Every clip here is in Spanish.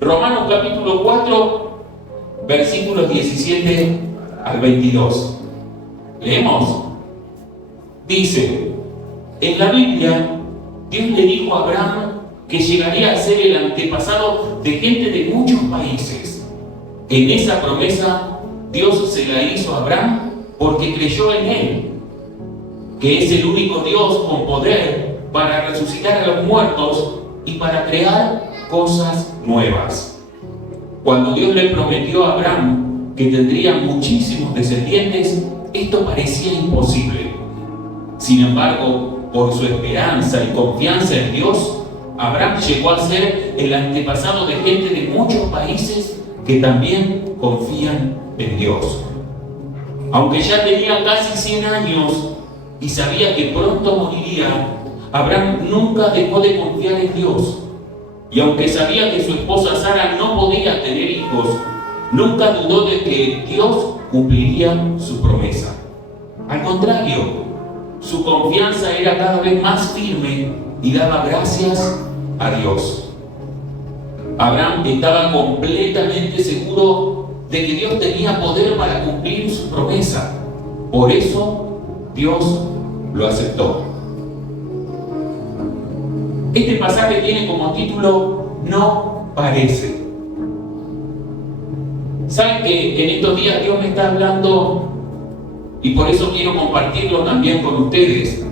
Romanos capítulo 4, versículos 17 al 22. Leemos. Dice, en la Biblia, Dios le dijo a Abraham que llegaría a ser el antepasado de gente de muchos países. En esa promesa, Dios se la hizo a Abraham porque creyó en Él, que es el único Dios con poder para resucitar a los muertos y para crear cosas nuevas. Cuando Dios le prometió a Abraham que tendría muchísimos descendientes, esto parecía imposible. Sin embargo, por su esperanza y confianza en Dios, Abraham llegó a ser el antepasado de gente de muchos países que también confían en Dios. Aunque ya tenía casi 100 años y sabía que pronto moriría, Abraham nunca dejó de confiar en Dios. Y aunque sabía que su esposa Sara no podía tener hijos, nunca dudó de que Dios cumpliría su promesa. Al contrario, su confianza era cada vez más firme y daba gracias a Dios. Abraham estaba completamente seguro de que Dios tenía poder para cumplir su promesa. Por eso, Dios lo aceptó. Este pasaje tiene como título No parece. ¿Saben que en estos días Dios me está hablando? Y por eso quiero compartirlo también con ustedes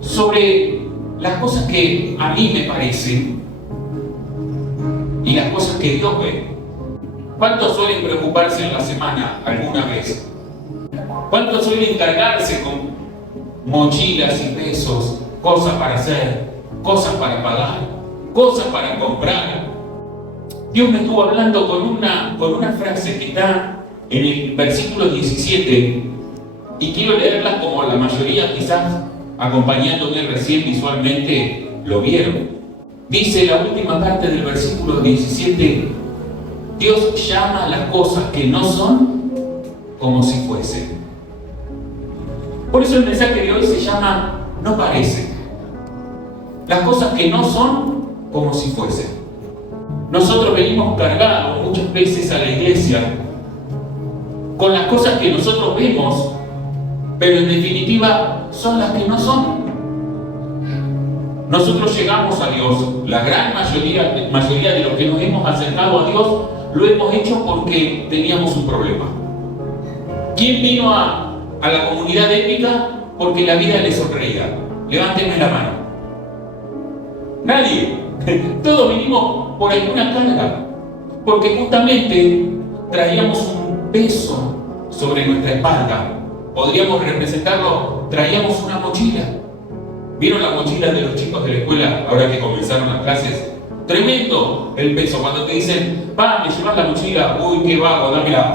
sobre las cosas que a mí me parecen y las cosas que Dios ve. ¿Cuántos suelen preocuparse en la semana alguna vez? ¿Cuántos suelen cargarse con mochilas y pesos, cosas para hacer, cosas para pagar, cosas para comprar? Dios me estuvo hablando con una frase que está en el versículo 17, y quiero leerla como la mayoría quizás acompañándome recién visualmente lo vieron. Dice la última parte del versículo 17, Dios llama a las cosas que no son como si fuesen. Por eso el mensaje de hoy se llama No parece. Las cosas que no son como si fuesen. Nosotros venimos cargados muchas veces a la iglesia con las cosas que nosotros vemos, pero en definitiva son las que no son. Nosotros llegamos a Dios, la gran mayoría de los que nos hemos acercado a Dios, lo hemos hecho porque teníamos un problema. ¿Quién vino a la comunidad épica porque la vida le sonreía? Levánteme la mano. Nadie. Todos vinimos por alguna carga, porque justamente traíamos un peso sobre nuestra espalda. Podríamos representarlo, traíamos una mochila. ¿Vieron la mochila de los chicos de la escuela ahora que comenzaron las clases? Tremendo el peso. Cuando te dicen, va, me llevas la mochila, uy, qué vago, dámela.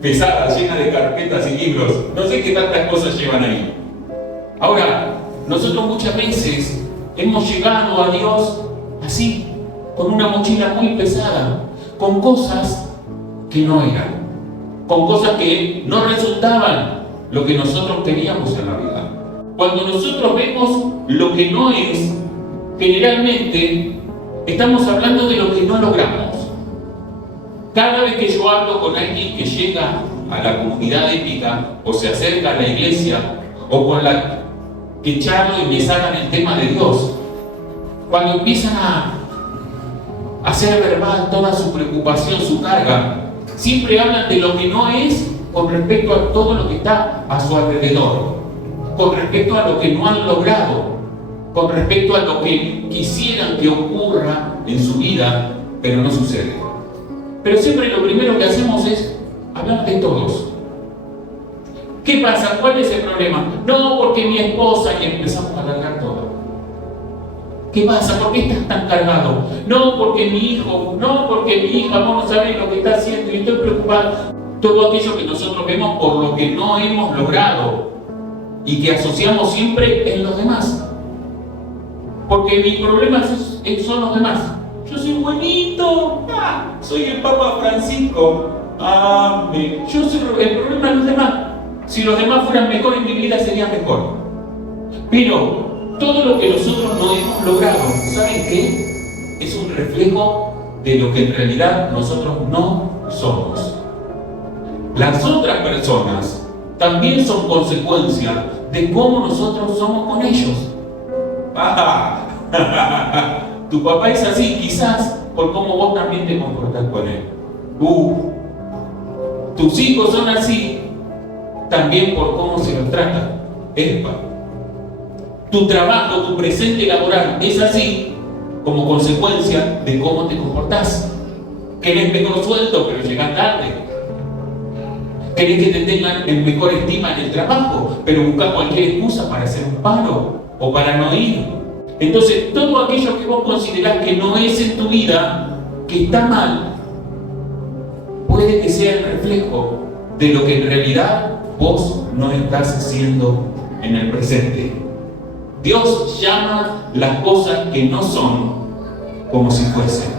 Pesada, llena de carpetas y libros. No sé qué tantas cosas llevan ahí. Ahora, nosotros muchas veces hemos llegado a Dios así, con una mochila muy pesada, con cosas que no eran, con cosas que no resultaban lo que nosotros queríamos en la vida. Cuando nosotros vemos lo que no es, generalmente estamos hablando de lo que no logramos. Cada vez que yo hablo con alguien que llega a la comunidad épica o se acerca a la iglesia o con la que charlo y me sacan el tema de Dios, cuando empiezan a hacer verbal toda su preocupación, su carga, siempre hablan de lo que no es con respecto a todo lo que está a su alrededor, con respecto a lo que no han logrado, con respecto a lo que quisieran que ocurra en su vida, pero no sucede. Pero siempre lo primero que hacemos es hablar de todos. ¿Qué pasa? ¿Cuál es el problema? No, porque mi esposa, y empezamos a alargar todo. ¿Qué pasa? ¿Por qué estás tan cargado? No, porque mi hijo, no, porque mi hija, vos no sabés lo que está haciendo y estoy preocupado. Todo aquello que nosotros vemos por lo que no hemos logrado y que asociamos siempre en los demás. Porque mi problema son los demás. Yo soy buenito, soy el Papa Francisco. Amén. Yo soy el problema de los demás. Si los demás fueran mejores, mi vida sería mejor. Pero todo lo que nosotros no hemos logrado, ¿saben qué? es un reflejo de lo que en realidad nosotros no somos. Las otras personas también son consecuencia de cómo nosotros somos con ellos. Tu papá es así, quizás por cómo vos también te comportás con él. Tus hijos son así, también por cómo se los trata. Tu trabajo, tu presente laboral es así como consecuencia de cómo te comportás. Querés mejor sueldo, pero llegas tarde. Querés que te tengan en mejor estima en el trabajo, pero buscas cualquier excusa para hacer un paro o para no ir. Entonces, todo aquello que vos considerás que no es en tu vida, que está mal, puede que sea el reflejo de lo que en realidad vos no estás haciendo en el presente. Dios llama las cosas que no son como si fuesen.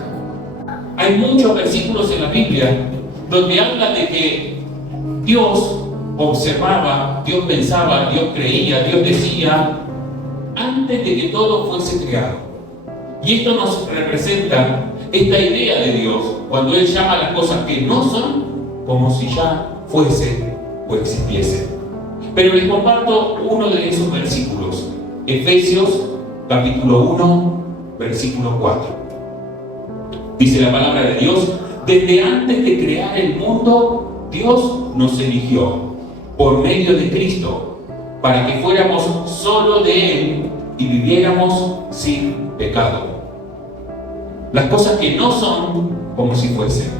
Hay muchos versículos en la Biblia donde habla de que Dios observaba, Dios pensaba, Dios creía, Dios decía antes de que todo fuese creado. Y esto nos representa esta idea de Dios cuando Él llama a las cosas que no son como si ya fuese o existiese. Pero les comparto uno de esos versículos. Efesios capítulo 1, versículo 4. Dice la palabra de Dios: desde antes de crear el mundo, Dios nos eligió por medio de Cristo para que fuéramos solo de Él y viviéramos sin pecado. Las cosas que no son como si fuesen.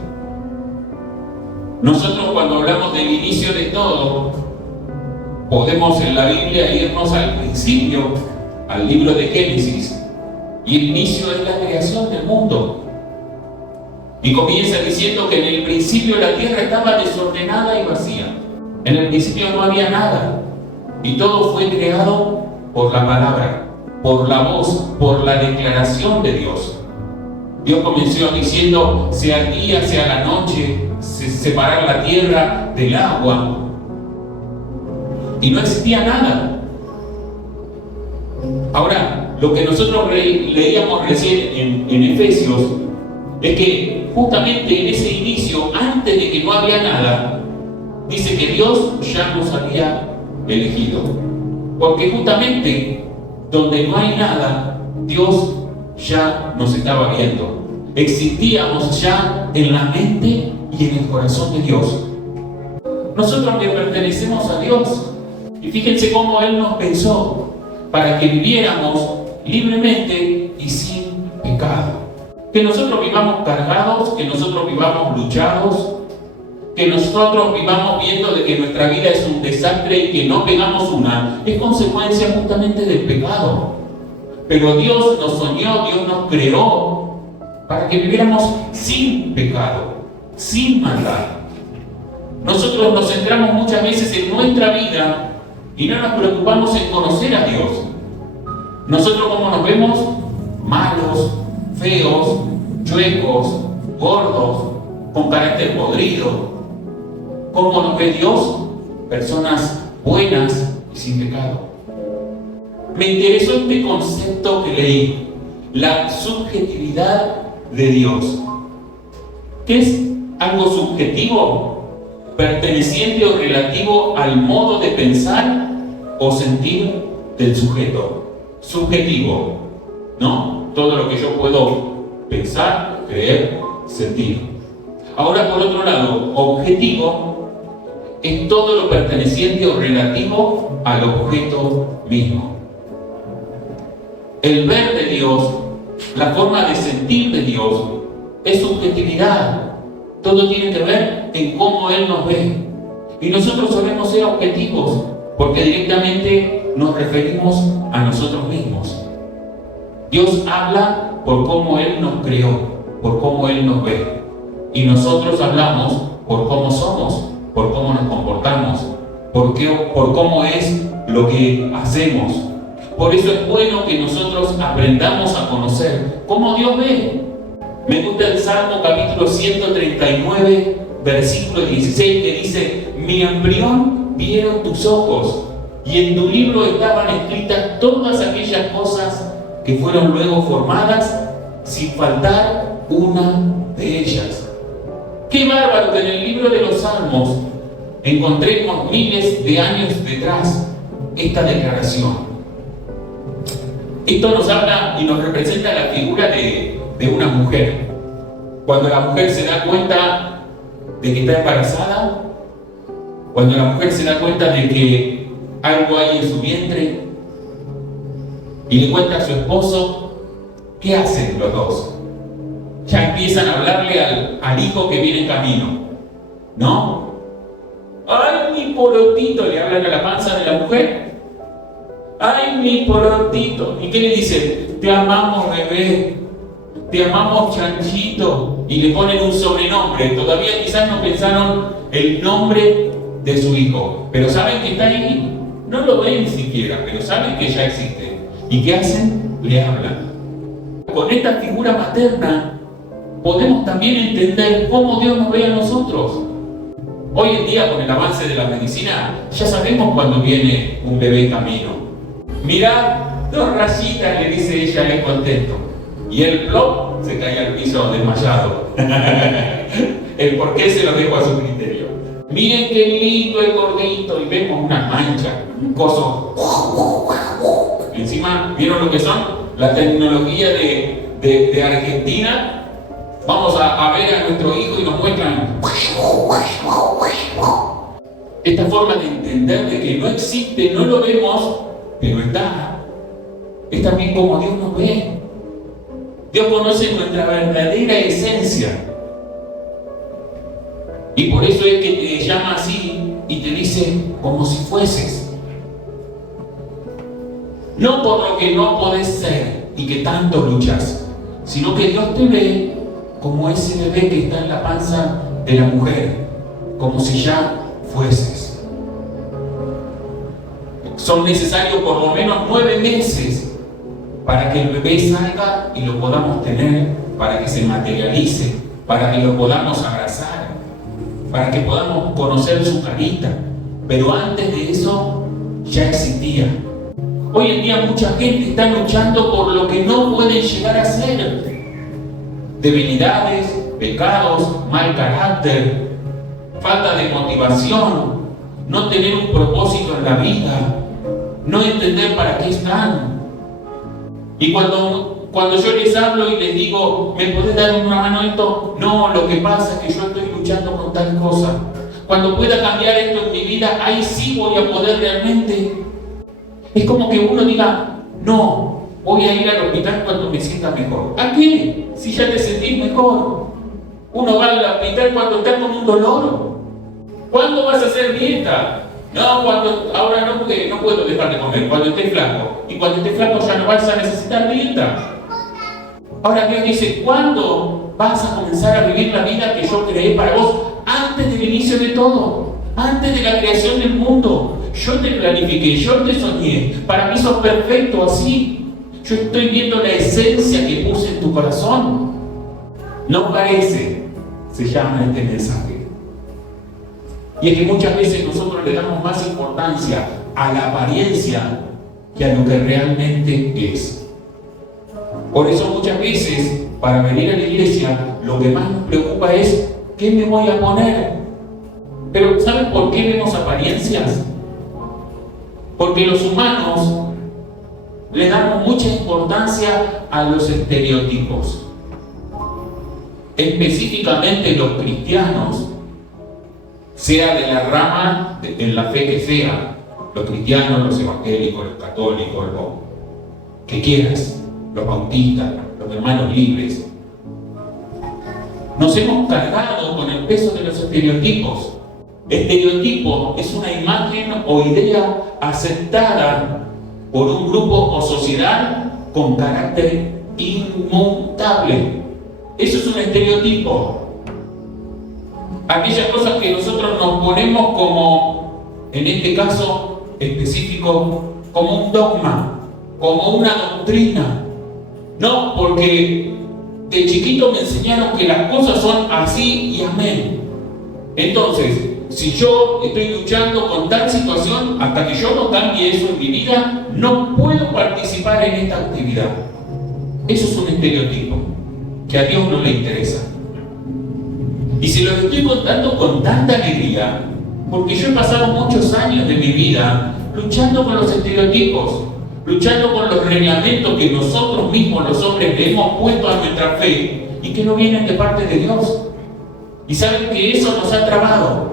Nosotros cuando hablamos del inicio de todo, podemos en la Biblia irnos al principio, al libro de Génesis, y el inicio es la creación del mundo. Y comienza diciendo que en el principio la tierra estaba desordenada y vacía. En el principio no había nada, y todo fue creado por la palabra, por la voz, por la declaración de Dios. Dios comenzó diciendo: sea el día, sea la noche, separar la tierra del agua. Y no existía nada. Ahora, lo que nosotros leíamos recién en Efesios es que justamente en ese inicio, antes de que no había nada, dice que Dios ya nos había elegido. Porque justamente donde no hay nada, Dios ya nos estaba viendo. Existíamos ya en la mente y en el corazón de Dios. Nosotros le pertenecemos a Dios. Y fíjense cómo Él nos pensó para que viviéramos libremente y sin pecado. Que nosotros vivamos cargados, que nosotros vivamos luchados, que nosotros vivamos viendo de que nuestra vida es un desastre y que no pegamos una, es consecuencia justamente del pecado. Pero Dios nos soñó, Dios nos creó para que viviéramos sin pecado, sin maldad. Nosotros nos centramos muchas veces en nuestra vida y no nos preocupamos en conocer a Dios. Nosotros, como nos vemos, malos, feos, chuecos, gordos, con carácter podrido. ¿Cómo nos ve Dios? Personas buenas y sin pecado. Me interesó este concepto que leí, la subjetividad de Dios. ¿Qué es algo subjetivo? Perteneciente o relativo al modo de pensar o sentir del sujeto. Subjetivo, ¿no? Todo lo que yo puedo pensar, creer, sentir. Ahora, por otro lado, objetivo es todo lo perteneciente o relativo al objeto mismo. El ver de Dios, la forma de sentir de Dios, es subjetividad. Todo tiene que ver en cómo Él nos ve. Y nosotros solemos ser objetivos, porque directamente nos referimos a nosotros mismos. Dios habla por cómo Él nos creó, por cómo Él nos ve. Y nosotros hablamos por cómo somos, por cómo nos comportamos, por cómo es lo que hacemos. Por eso es bueno que nosotros aprendamos a conocer cómo Dios ve. Me gusta el Salmo capítulo 139, versículo 16, que dice: mi embrión vieron tus ojos, y en tu libro estaban escritas todas aquellas cosas que fueron luego formadas, sin faltar una de ellas. Qué bárbaro que en el libro de los Salmos encontremos miles de años detrás esta declaración. Esto nos habla y nos representa la figura de una mujer. Cuando la mujer se da cuenta de que está embarazada, cuando la mujer se da cuenta de que algo hay en su vientre y le cuenta a su esposo, ¿qué hacen los dos? Ya empiezan a hablarle al hijo que viene en camino, ¿no? ¡Ay, mi porotito! Le hablan a la panza de la mujer. ¡Ay, mi porotito! ¿Y qué le dicen? Te amamos, bebé. Te amamos, chanchito. Y le ponen un sobrenombre. Todavía quizás no pensaron el nombre de su hijo. Pero saben que está ahí. No lo ven siquiera, pero saben que ya existe. ¿Y qué hacen? Le hablan. Con esta figura materna podemos también entender cómo Dios nos ve a nosotros. Hoy en día, con el avance de la medicina, ya sabemos cuando viene un bebé en camino. Mirá, 2 rayitas, le dice ella, bien contento. Y el plop se cae al piso desmayado. El por qué se lo dejo a su criterio. Miren qué lindo el gordito, y vemos una mancha, un coso. Encima, ¿vieron lo que son? La tecnología de Argentina. Vamos a ver a nuestro hijo y nos muestran esta forma de entender de que no existe, no lo vemos, pero está. Es también como Dios nos ve. Dios conoce nuestra verdadera esencia. Y por eso es que te llama así y te dice como si fueses. No por lo que no podés ser y que tanto luchas, sino que Dios te ve como ese bebé que está en la panza de la mujer, como si ya fueses. Son necesarios por lo menos 9 meses para que el bebé salga y lo podamos tener, para que se materialice, para que lo podamos abrazar, para que podamos conocer su carita. Pero antes de eso ya existía. Hoy en día mucha gente está luchando por lo que no pueden llegar a ser. Debilidades, pecados, mal carácter, falta de motivación, no tener un propósito en la vida, no entender para qué están. Y cuando yo les hablo y les digo, ¿me podés dar una mano en esto? No, lo que pasa es que yo estoy luchando con tal cosa. Cuando pueda cambiar esto en mi vida, ahí sí voy a poder realmente. Es como que uno diga, no, voy a ir al hospital cuando me sienta mejor. ¿A qué? Si ya te sentís mejor. Uno va al hospital cuando está con un dolor. ¿Cuándo vas a hacer dieta? No, ahora no, porque no puedo dejar de comer, cuando esté flaco. Y cuando esté flaco ya no vas a necesitar dieta. Ahora Dios dice, ¿cuándo vas a comenzar a vivir la vida que yo creé para vos? Antes del inicio de todo, antes de la creación del mundo. Yo te planifiqué, yo te soñé. Para mí sos perfecto así. Yo estoy viendo la esencia que puse en tu corazón. No parece, se llama este mensaje. Y es que muchas veces nosotros le damos más importancia a la apariencia que a lo que realmente es. Por eso muchas veces, para venir a la iglesia, lo que más nos preocupa es ¿qué me voy a poner? Pero ¿saben por qué vemos apariencias? Porque los humanos le damos mucha importancia a los estereotipos. Específicamente los cristianos, sea de la rama, en la fe que sea, los cristianos, los evangélicos, los católicos, lo que quieras, los bautistas, los hermanos libres, nos hemos cargado con el peso de los estereotipos. Estereotipo es una imagen o idea aceptada por un grupo o sociedad con carácter inmutable. Eso es un estereotipo. Aquellas cosas que nosotros nos ponemos como, en este caso específico, como un dogma, como una doctrina. No, porque de chiquito me enseñaron que las cosas son así y amén. Entonces, si yo estoy luchando con tal situación, hasta que yo no cambie eso en mi vida, no puedo participar en esta actividad. Eso es un estereotipo. que a Dios no le interesa. Y se los estoy contando con tanta alegría, porque yo he pasado muchos años de mi vida luchando con los estereotipos, luchando con los reglamentos que nosotros mismos, los hombres, le hemos puesto a nuestra fe y que no vienen de parte de Dios. Y saben que eso nos ha trabado,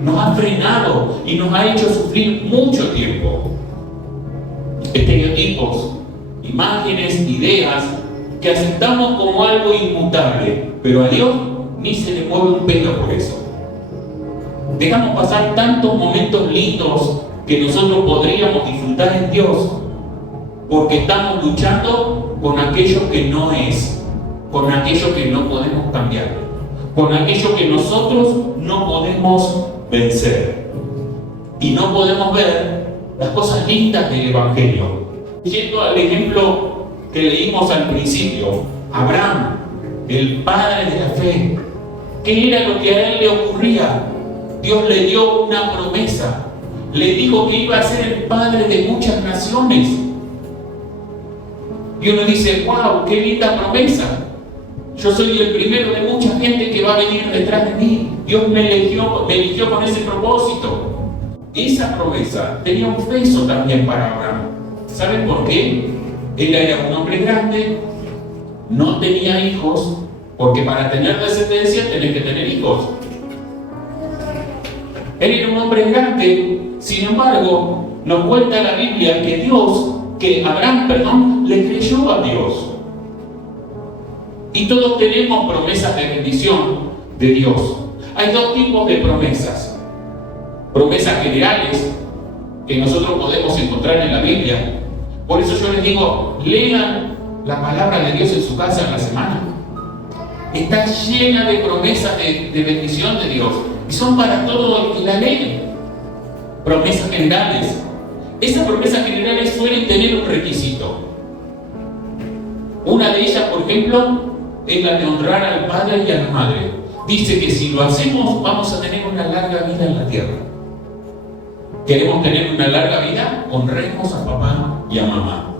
nos ha frenado y nos ha hecho sufrir mucho tiempo. Estereotipos, imágenes, ideas que aceptamos como algo inmutable, pero a Dios ni se le mueve un pelo por eso. Dejamos pasar tantos momentos lindos que nosotros podríamos disfrutar en Dios, porque estamos luchando con aquello que no es, con aquello que no podemos cambiar, con aquello que nosotros no podemos vencer. Y no podemos ver las cosas lindas del Evangelio. Yendo al ejemplo que leímos al principio, Abraham, el padre de la fe, ¿qué era lo que a él le ocurría? Dios le dio una promesa, le dijo que iba a ser el padre de muchas naciones. Y uno dice, wow, qué linda promesa. Yo soy el primero de mucha gente que va a venir detrás de mí. Dios me eligió con ese propósito. Esa promesa tenía un peso también para Abraham. ¿Saben por qué? Él era un hombre grande, no tenía hijos, porque para tener descendencia tenés que tener hijos. Él era un hombre grande, sin embargo, nos cuenta la Biblia que Abraham, le creyó a Dios. Y todos tenemos promesas de bendición de Dios. Hay dos tipos de promesas. Promesas generales que nosotros podemos encontrar en la Biblia. Por eso yo les digo, lean la palabra de Dios en su casa en la semana. Está llena de promesas de bendición de Dios. Y son para todo el que la lee. Promesas generales. Esas promesas generales suelen tener un requisito. Una de ellas, por ejemplo, es la de honrar al padre y a la madre. Dice que si lo hacemos, vamos a tener una larga vida en la tierra. ¿Queremos tener una larga vida? Honremos a papá y a mamá.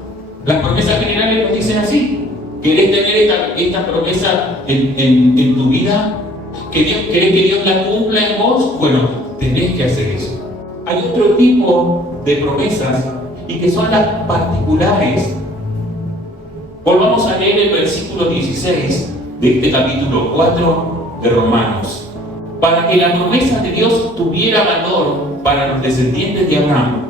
Las promesas generales nos dicen así. ¿Querés tener esta promesa en tu vida? ¿Querés que Dios la cumpla en vos? Bueno, tenés que hacer eso. Hay otro tipo de promesas y que son las particulares. Volvamos a leer el versículo 16 de este capítulo 4 de Romanos. Para que la promesa de Dios tuviera valor para los descendientes de Abraham,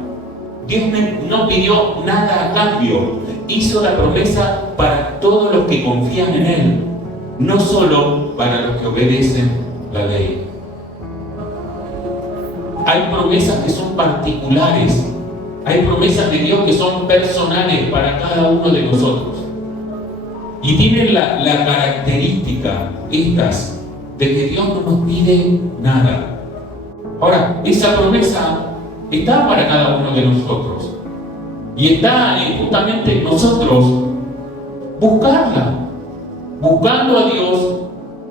Dios no pidió nada a cambio. Hizo la promesa para todos los que confían en Él, no solo para los que obedecen la ley. Hay promesas que son particulares. Hay promesas de Dios que son personales para cada uno de nosotros. Y tienen la característica, estas, de que Dios no nos pide nada. Ahora, esa promesa está para cada uno de nosotros. Y está justamente en nosotros buscarla. Buscando a Dios,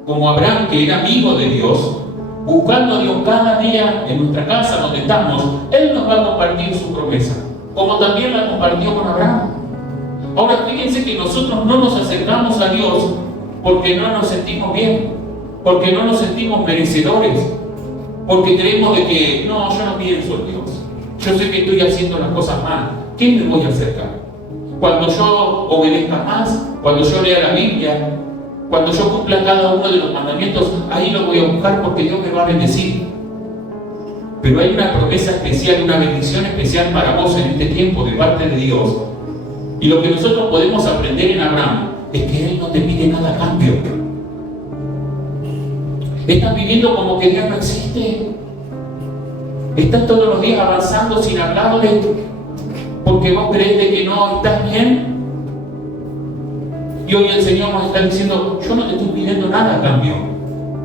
como Abraham, que era amigo de Dios, buscando a Dios cada día en nuestra casa donde estamos, Él nos va a compartir su promesa, como también la compartió con Abraham. Ahora fíjense que nosotros no nos acercamos a Dios porque no nos sentimos bien, porque no nos sentimos merecedores, porque creemos de que no, yo no pienso en Dios, yo sé que estoy haciendo las cosas mal, ¿qué me voy a acercar? Cuando yo obedezca más, cuando yo lea la Biblia, cuando yo cumpla cada uno de los mandamientos, ahí lo voy a buscar porque Dios me va a bendecir. Pero hay una promesa especial, una bendición especial para vos en este tiempo de parte de Dios. Y lo que nosotros podemos aprender en Abraham es que Él no te pide nada a cambio. Estás viviendo como que Dios no existe. Estás todos los días avanzando sin hablarle porque vos crees de que no estás bien. Y hoy el Señor nos está diciendo, yo no te estoy pidiendo nada a cambio.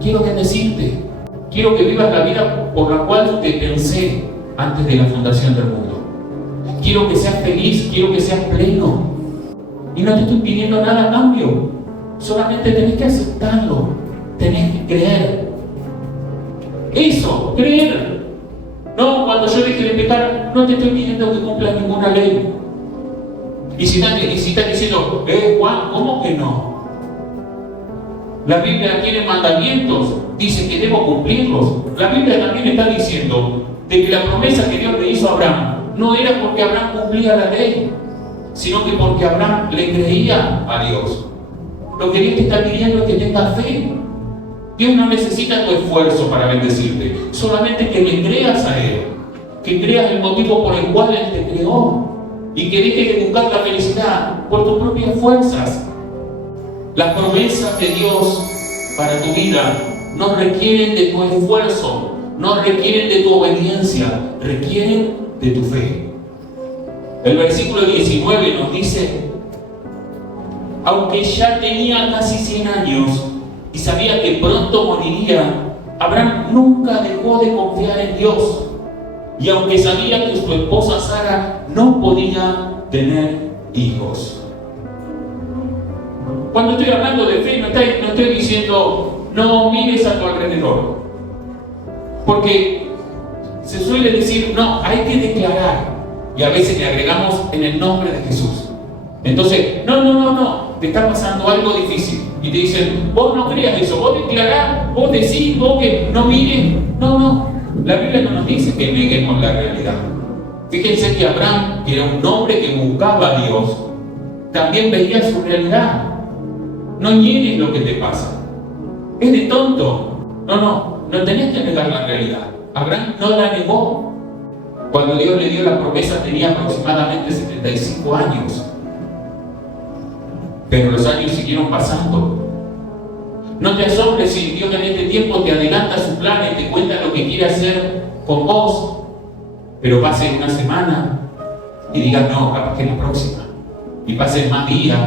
Quiero bendecirte. Quiero que vivas la vida por la cual te pensé antes de la fundación del mundo. Quiero que seas feliz, quiero que seas pleno. Y no te estoy pidiendo nada a cambio. Solamente tenés que aceptarlo. Tenés que creer. Eso, creer. No, cuando yo deje de pecar, no te estoy pidiendo que cumplas ninguna ley. Y si estás diciendo, Juan, ¿cómo que no? La Biblia tiene mandamientos, dice que debo cumplirlos. La Biblia también está diciendo de que la promesa que Dios le hizo a Abraham no era porque Abraham cumplía la ley, sino que porque Abraham le creía a Dios. Lo que Dios te está pidiendo es que tengas fe. Dios no necesita tu esfuerzo para bendecirte, solamente que le creas a Él, que creas el motivo por el cual Él te creó y que dejes de buscar la felicidad por tus propias fuerzas. Las promesas de Dios para tu vida no requieren de tu esfuerzo, no requieren de tu obediencia, requieren de tu fe. El versículo 19 nos dice: aunque ya tenía casi 100 años y sabía que pronto moriría, Abraham nunca dejó de confiar en Dios. Y aunque sabía que su esposa Sara no podía tener hijos. Cuando estoy hablando de fe, no estoy diciendo no mires a tu alrededor. Porque se suele decir, no, hay que declarar. Y a veces le agregamos en el nombre de Jesús. Entonces, no, te está pasando algo difícil. Y te dicen, vos no creas eso, vos declarás, vos decís, vos que no mires. No, la Biblia no nos dice que neguemos la realidad. Fíjense que Abraham, que era un hombre que buscaba a Dios, también veía su realidad. No niegues lo que te pasa. Es de tonto. No tenés que negar la realidad. Abraham no la negó. Cuando Dios le dio la promesa tenía aproximadamente 75 años. Pero los años siguieron pasando. No te asombres si Dios en este tiempo te adelanta sus planes, te cuenta lo que quiere hacer con vos, pero pase una semana y digas, no, capaz que la próxima. Y pasen más días.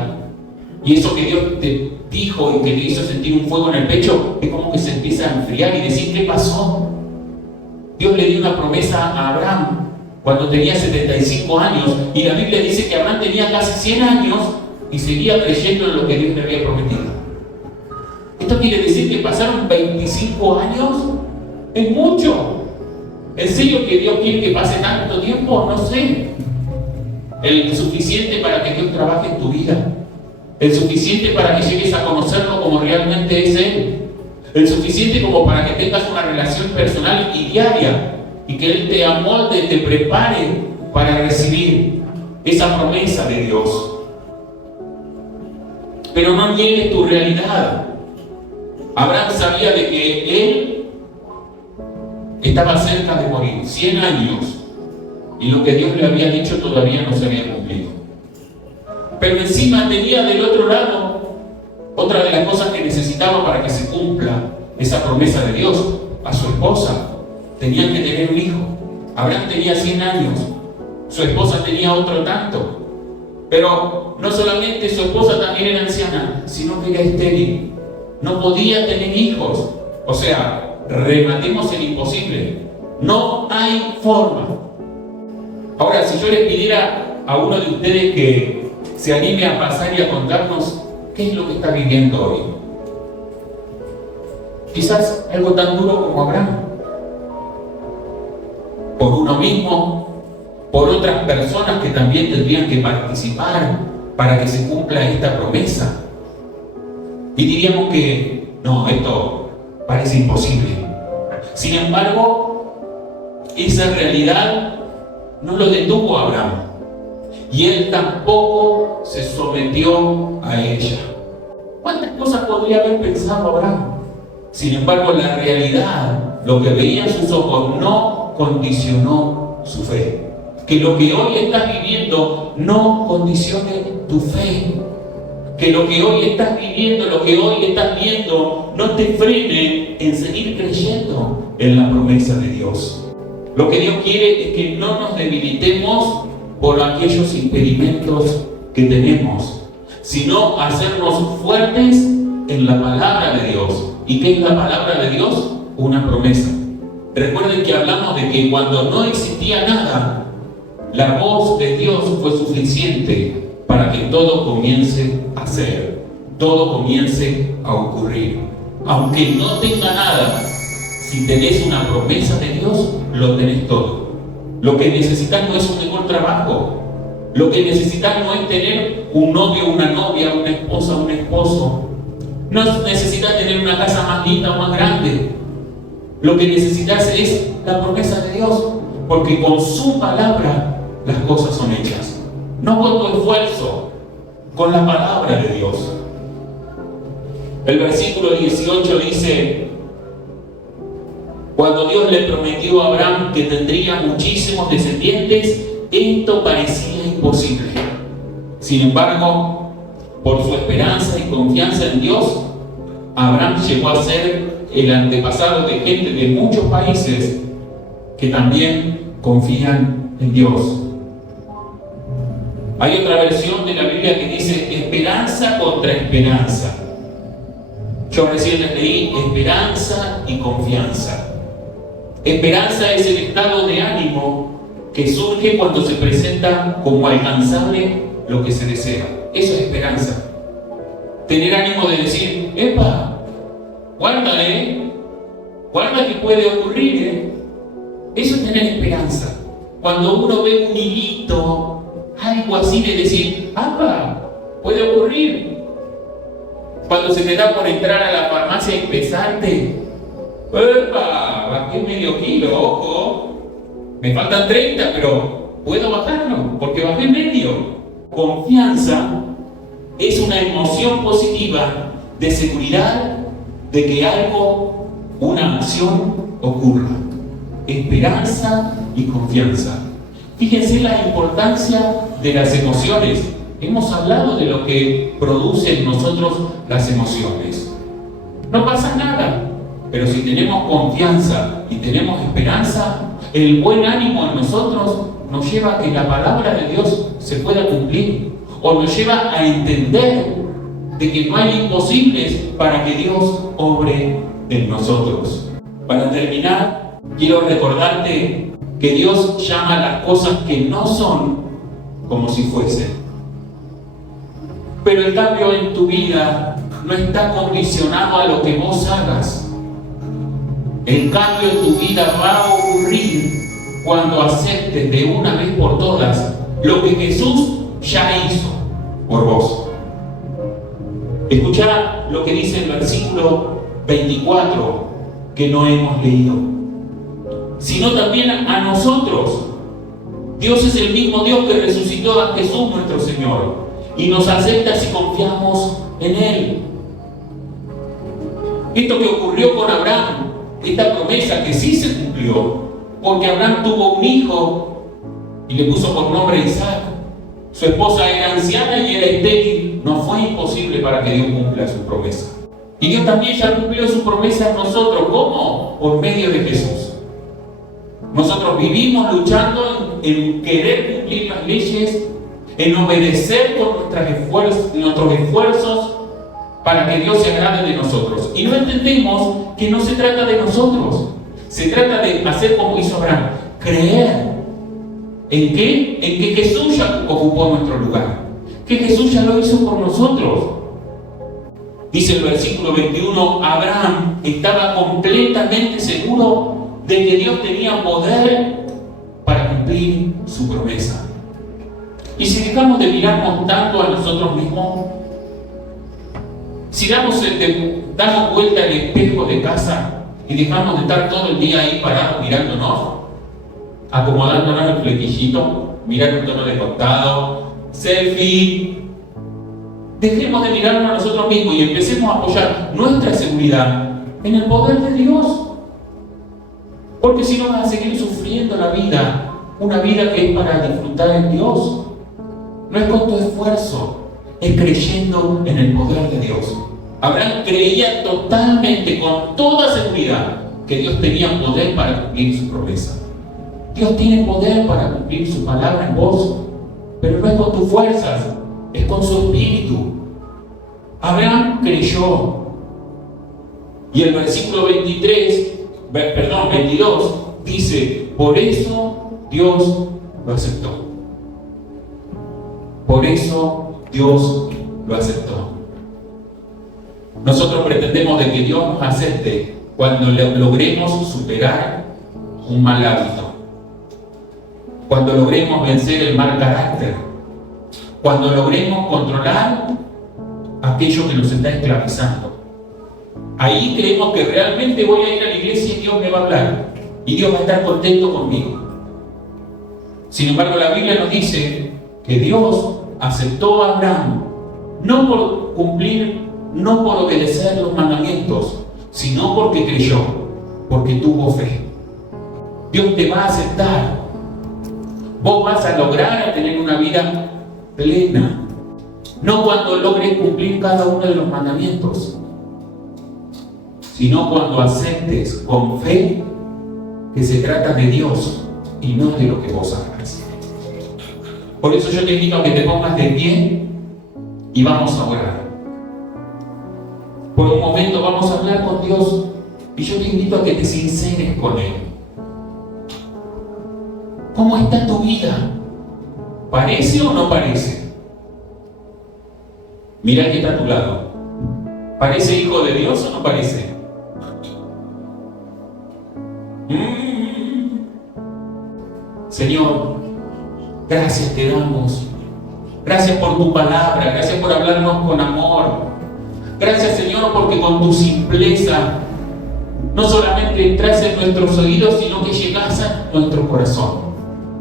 Y eso que Dios te dijo y que te hizo sentir un fuego en el pecho, es como que se empieza a enfriar y decir, ¿qué pasó? Dios le dio una promesa a Abraham cuando tenía 75 años, y la Biblia dice que Abraham tenía casi 100 años y seguía creyendo en lo que Dios le había prometido. Esto quiere decir que pasaron 25 años. Es mucho. ¿En serio que Dios quiere que pase tanto tiempo? No sé. El suficiente para que Dios trabaje en tu vida. El suficiente para que llegues a conocerlo como realmente es Él. El suficiente como para que tengas una relación personal y diaria y que Él te amolde, te prepare para recibir esa promesa de Dios. Pero no niegues tu realidad. Abraham sabía de que él estaba cerca de morir, 100 años, y lo que Dios le había dicho todavía no se había cumplido. Pero encima tenía del otro lado otra de las cosas que necesitaba para que se cumpla esa promesa de Dios: a su esposa. Tenían que tener un hijo. Abraham tenía 100 años, su esposa tenía otro tanto. Pero no solamente su esposa también era anciana, sino que era estéril. No podía tener hijos. O sea, rematemos el imposible. No hay forma. Ahora, si yo les pidiera a uno de ustedes que se anime a pasar y a contarnos qué es lo que está viviendo hoy. Quizás algo tan duro como Abraham. Por uno mismo, por otras personas que también tendrían que participar para que se cumpla esta promesa. Y diríamos que no, esto parece imposible. Sin embargo, esa realidad no lo detuvo a Abraham. Y él tampoco se sometió a ella. ¿Cuántas cosas podría haber pensado Abraham? Sin embargo, la realidad, lo que veían sus ojos, no condicionó su fe. Que lo que hoy estás viviendo no condicione tu fe. Que lo que hoy estás viviendo, lo que hoy estás viendo, no te frene en seguir creyendo en la promesa de Dios. Lo que Dios quiere es que no nos debilitemos por aquellos impedimentos que tenemos, sino hacernos fuertes en la palabra de Dios. ¿Y qué es la palabra de Dios? Una promesa. Recuerden que hablamos de que cuando no existía nada, la voz de Dios fue suficiente para que todo comience a ser, todo comience a ocurrir. Aunque no tenga nada, si tenés una promesa de Dios, lo tenés todo. Lo que necesitas no es un mejor trabajo. Lo que necesitas no es tener un novio, una novia, una esposa, un esposo. No necesitas tener una casa más linda o más grande. Lo que necesitas es la promesa de Dios, porque con su palabra las cosas son hechas. No con tu esfuerzo, con la palabra de Dios. El versículo 18 dice: cuando Dios le prometió a Abraham que tendría muchísimos descendientes, esto parecía imposible. Sin embargo, por su esperanza y confianza en Dios, Abraham llegó a ser el antepasado de gente de muchos países que también confían en Dios. Hay otra versión de la Biblia que dice esperanza contra esperanza. Yo recién les leí esperanza y confianza. Esperanza es el estado de ánimo que surge cuando se presenta como alcanzable lo que se desea. Eso es esperanza. Tener ánimo de decir: ¡epa! Guarda que puede ocurrir, Eso es tener esperanza. Cuando uno ve un hilito, algo así de decir: ¡apa! Puede ocurrir. Cuando se te da por entrar a la farmacia y pesarte: ¡epa! Bajé medio kilo, ojo. Me faltan 30, pero puedo bajarlo porque bajé medio. Confianza es una emoción positiva de seguridad de que algo, una acción ocurra. Esperanza y confianza. Fíjense la importancia de las emociones. Hemos hablado de lo que produce en nosotros las emociones. No pasa nada, pero si tenemos confianza y tenemos esperanza, el buen ánimo en nosotros nos lleva a que la palabra de Dios se pueda cumplir, o nos lleva a entender de que no hay imposibles para que Dios obre en nosotros. Para terminar, quiero recordarte que Dios llama a las cosas que no son como si fuesen. Pero el cambio en tu vida no está condicionado a lo que vos hagas. El cambio en tu vida va a ocurrir cuando aceptes de una vez por todas lo que Jesús ya hizo por vos. Escuchá lo que dice el versículo 24 que no hemos leído. Sino también a nosotros. Dios es el mismo Dios que resucitó a Jesús nuestro Señor y nos acepta si confiamos en Él. Esto que ocurrió con Abraham, esta promesa que sí se cumplió, porque Abraham tuvo un hijo y le puso por nombre Isaac. Su esposa era anciana y era estéril. No fue imposible para que Dios cumpla su promesa. Y Dios también ya cumplió su promesa en nosotros. ¿Cómo? Por medio de Jesús. Nosotros vivimos luchando en querer cumplir las leyes, en obedecer con nuestros esfuerzos para que Dios se agrade de nosotros. Y no entendemos que no se trata de nosotros. Se trata de hacer como hizo Abraham. Creer. ¿En qué? En que Jesús ya ocupó nuestro lugar. Que Jesús ya lo hizo por nosotros. Dice el versículo 21, Abraham estaba completamente seguro de que Dios tenía poder para cumplir su promesa. Y si dejamos de mirarnos tanto a nosotros mismos, si damos vuelta al espejo de casa y dejamos de estar todo el día ahí parados mirándonos, acomodándonos el flequillito, mirar un tono de costado, selfie, dejemos de mirarnos a nosotros mismos y empecemos a apoyar nuestra seguridad en el poder de Dios. Porque si no vas a seguir sufriendo la vida, una vida que es para disfrutar en Dios. No es con tu esfuerzo, es creyendo en el poder de Dios. Abraham creía totalmente, con toda seguridad, que Dios tenía poder para cumplir su promesa. Dios tiene poder para cumplir su palabra en vos, pero no es con tus fuerzas, es con su espíritu. Abraham creyó. Y el versículo 22 dice: por eso Dios lo aceptó. Por eso Dios lo aceptó. Nosotros pretendemos de que Dios nos acepte cuando logremos superar un mal hábito, cuando logremos vencer el mal carácter, cuando logremos controlar aquello que nos está esclavizando. Ahí creemos que realmente voy a ir a la iglesia y Dios me va a hablar. Y Dios va a estar contento conmigo. Sin embargo, la Biblia nos dice que Dios aceptó a Abraham no por cumplir, no por obedecer los mandamientos, sino porque creyó, porque tuvo fe. Dios te va a aceptar. Vos vas a lograr tener una vida plena, no cuando logres cumplir cada uno de los mandamientos, sino cuando aceptes con fe que se trata de Dios y no de lo que vos hagas. Por eso yo te invito a que te pongas de pie y vamos a orar. Por un momento vamos a hablar con Dios y yo te invito a que te sinceres con Él. ¿Cómo está tu vida? ¿Parece o no parece? Mira el que está a tu lado. ¿Parece hijo de Dios o no parece? Señor, gracias te damos. Gracias por tu palabra. Gracias por hablarnos con amor. Gracias, Señor, porque con tu simpleza no solamente entras en nuestros oídos, sino que llegas a nuestro corazón.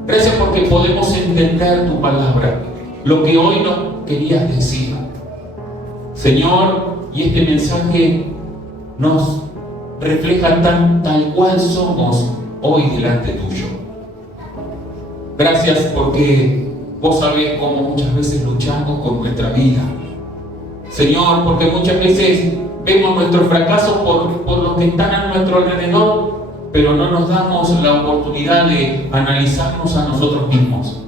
Gracias porque podemos entender tu palabra, lo que hoy nos querías decir. Señor, y este mensaje nos refleja tal cual somos hoy delante tuyo. Gracias porque vos sabés cómo muchas veces luchamos con nuestra vida. Señor, porque muchas veces vemos nuestros fracasos por los que están a nuestro alrededor, pero no nos damos la oportunidad de analizarnos a nosotros mismos.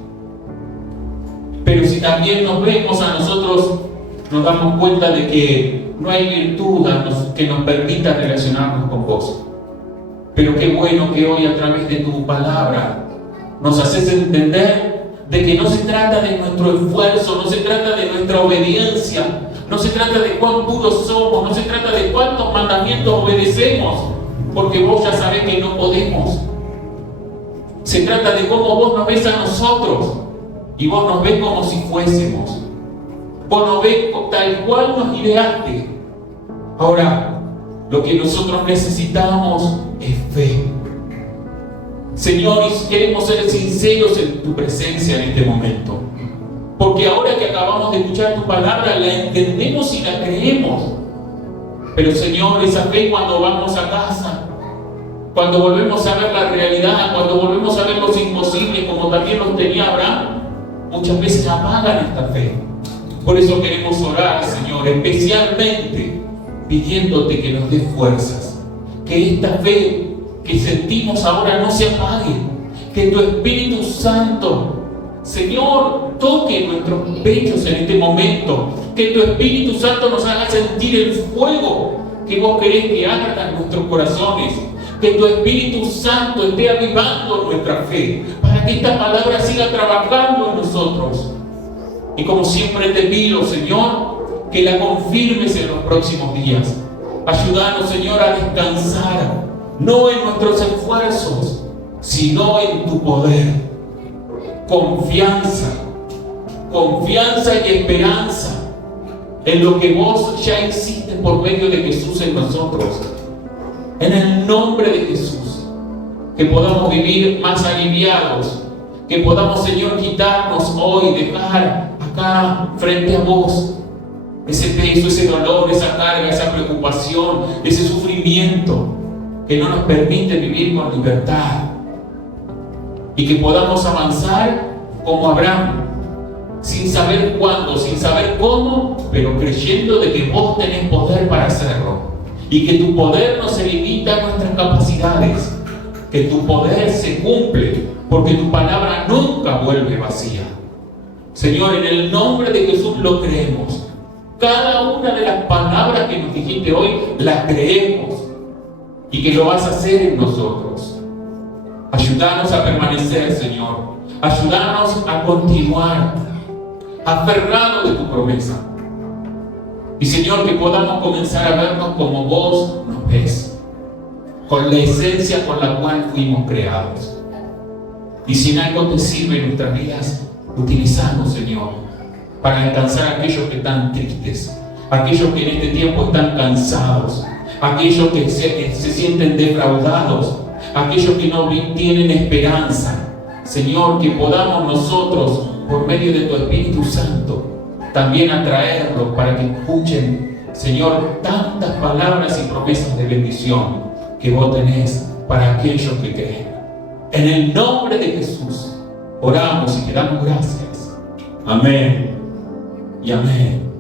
Pero si también nos vemos a nosotros, nos damos cuenta de que no hay virtud que nos permita relacionarnos con vos. Pero qué bueno que hoy a través de tu palabra nos haces entender de que no se trata de nuestro esfuerzo, no se trata de nuestra obediencia, no se trata de cuán puros somos, no se trata de cuántos mandamientos obedecemos, porque vos ya sabés que no podemos. Se trata de cómo vos nos ves a nosotros y vos nos ves como si fuésemos. Vos nos ves tal cual nos ideaste. Ahora, lo que nosotros necesitamos es fe. Señor, y queremos ser sinceros en tu presencia en este momento. Porque ahora que acabamos de escuchar tu palabra, la entendemos y la creemos. Pero Señor, esa fe cuando vamos a casa, cuando volvemos a ver la realidad, cuando volvemos a ver los imposibles, como también los tenía Abraham, muchas veces apagan esta fe. Por eso queremos orar, Señor, especialmente pidiéndote que nos des fuerzas. Que esta fe que sentimos ahora no se apague. Que tu Espíritu Santo, Señor, toque nuestros pechos en este momento. Que tu Espíritu Santo nos haga sentir el fuego que vos querés que arda en nuestros corazones. Que tu Espíritu Santo esté avivando nuestra fe para que esta palabra siga trabajando en nosotros. Y como siempre te pido, Señor, que la confirmes en los próximos días. Ayúdanos, Señor, a descansar, no en nuestros esfuerzos, sino en tu poder. Confianza y esperanza en lo que vos ya hiciste por medio de Jesús en nosotros. En el nombre de Jesús, que podamos vivir más aliviados, que podamos, Señor, quitarnos hoy, dejar acá frente a vos ese peso, ese dolor, esa carga, esa preocupación, ese sufrimiento que no nos permite vivir con libertad, y que podamos avanzar como Abraham, sin saber cuándo, sin saber cómo, pero creyendo de que vos tenés poder para hacerlo, y que tu poder no se limita a nuestras capacidades, que tu poder se cumple, porque tu palabra nunca vuelve vacía. Señor, en el nombre de Jesús lo creemos. Cada una de las palabras que nos dijiste hoy, las creemos, y que lo vas a hacer en nosotros. Ayúdanos a permanecer, Señor. Ayúdanos a continuar, aferrados de tu promesa. Y, Señor, que podamos comenzar a vernos como vos nos ves, con la esencia con la cual fuimos creados. Y si en algo te sirve en nuestras vidas, utilizamos, Señor, para alcanzar a aquellos que están tristes, aquellos que en este tiempo están cansados, aquellos que se sienten defraudados, aquellos que no tienen esperanza. Señor, que podamos nosotros, por medio de tu Espíritu Santo, también atraerlos para que escuchen, Señor, tantas palabras y promesas de bendición que vos tenés para aquellos que creen. En el nombre de Jesús, oramos y te damos gracias. Amén y amén.